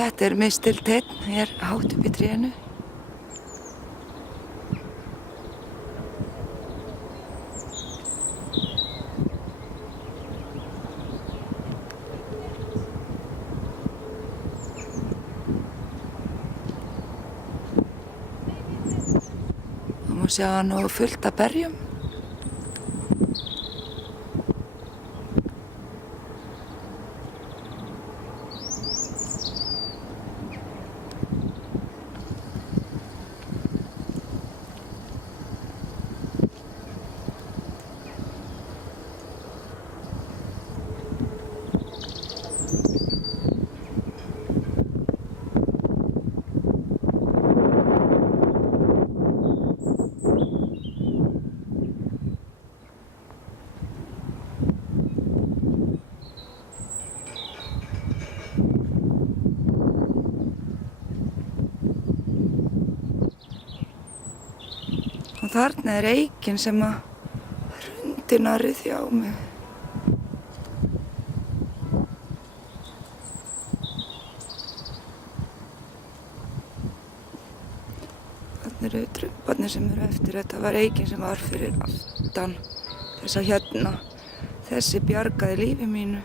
Þetta mistilteinn hér hátt upp í trénu. Það má sjá hann og fullt af berjum. Og þarna reykinn sem hrundi narrið hjá mig. Þarna eru trumparnir sem eru eftir. Þetta var reykinn sem var fyrir aftan þessa hérna. Þessi bjargaði lífi mínu.